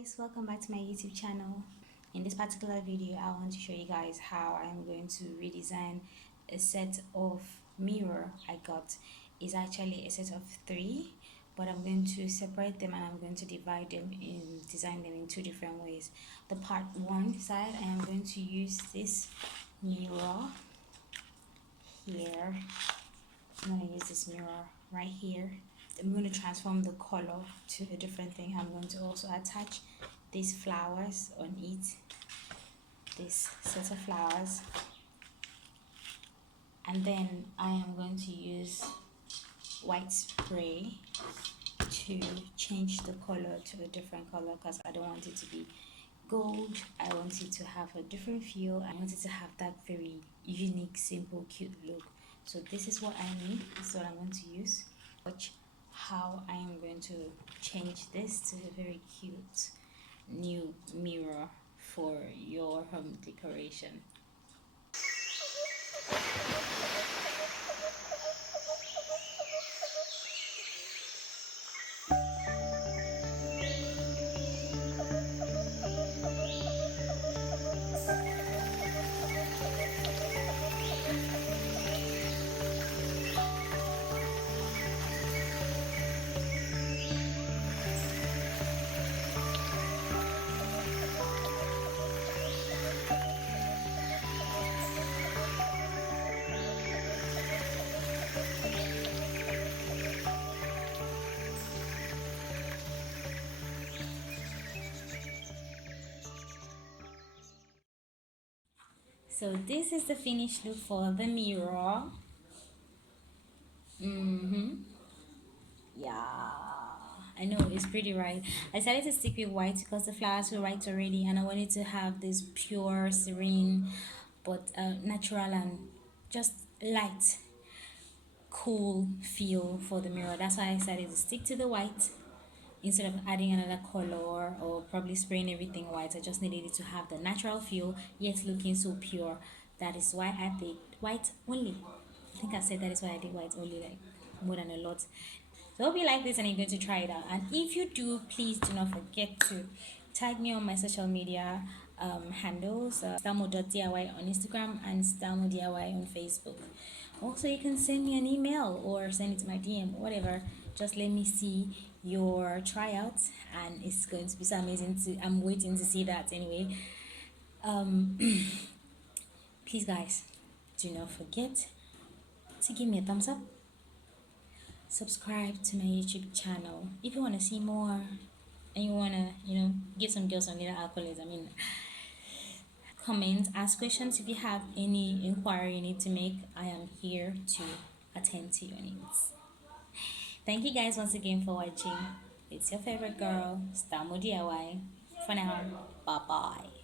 Guys, welcome back to my YouTube channel. In this particular video I want to show you guys how I'm going to redesign a set of mirror I got. Is actually a set of three, but I'm going to separate them and I'm going to design them in two different ways. The part one side, I am going to use this mirror here. I'm going to use this mirror right here. I'm going to transform the color to a different thing. I'm going to also attach these flowers on it, this set of flowers, and then I am going to use white spray to change the color to a different color because I don't want it to be gold. I want it to have a different feel. I want it to have that very unique, simple, cute look. So this is what I need. This is what I'm going to use. Watch how I am going to change this to a very cute new mirror for your home decoration. So this is the finished look for the mirror. Yeah, I know it's pretty, right? I decided to stick with white because the flowers were white already, and I wanted to have this pure, serene, but natural and just light, cool feel for the mirror. That's why I decided to stick to the white instead of adding another color or probably spraying everything white. I just needed it to have the natural feel yet looking so pure. That is why I did white only. I think I said that is why I did white only, like more than a lot. So I hope you like this and you're going to try it out. And if you do, please do not forget to tag me on my social media handles, stamo.diy on Instagram and stamo.diy on Facebook. Also, you can send me an email or send it to my DM, whatever. Just let me see your tryouts, and it's going to be so amazing. I'm waiting to see that anyway. Please, guys, do not forget to give me a thumbs up. Subscribe to my YouTube channel if you want to see more and you want to, give some girls some little accolades. Comment, ask questions if you have any inquiry you need to make. I am here to attend to your needs. Thank you guys once again for watching. It's your favorite girl, Stamo DIY. For now, bye bye.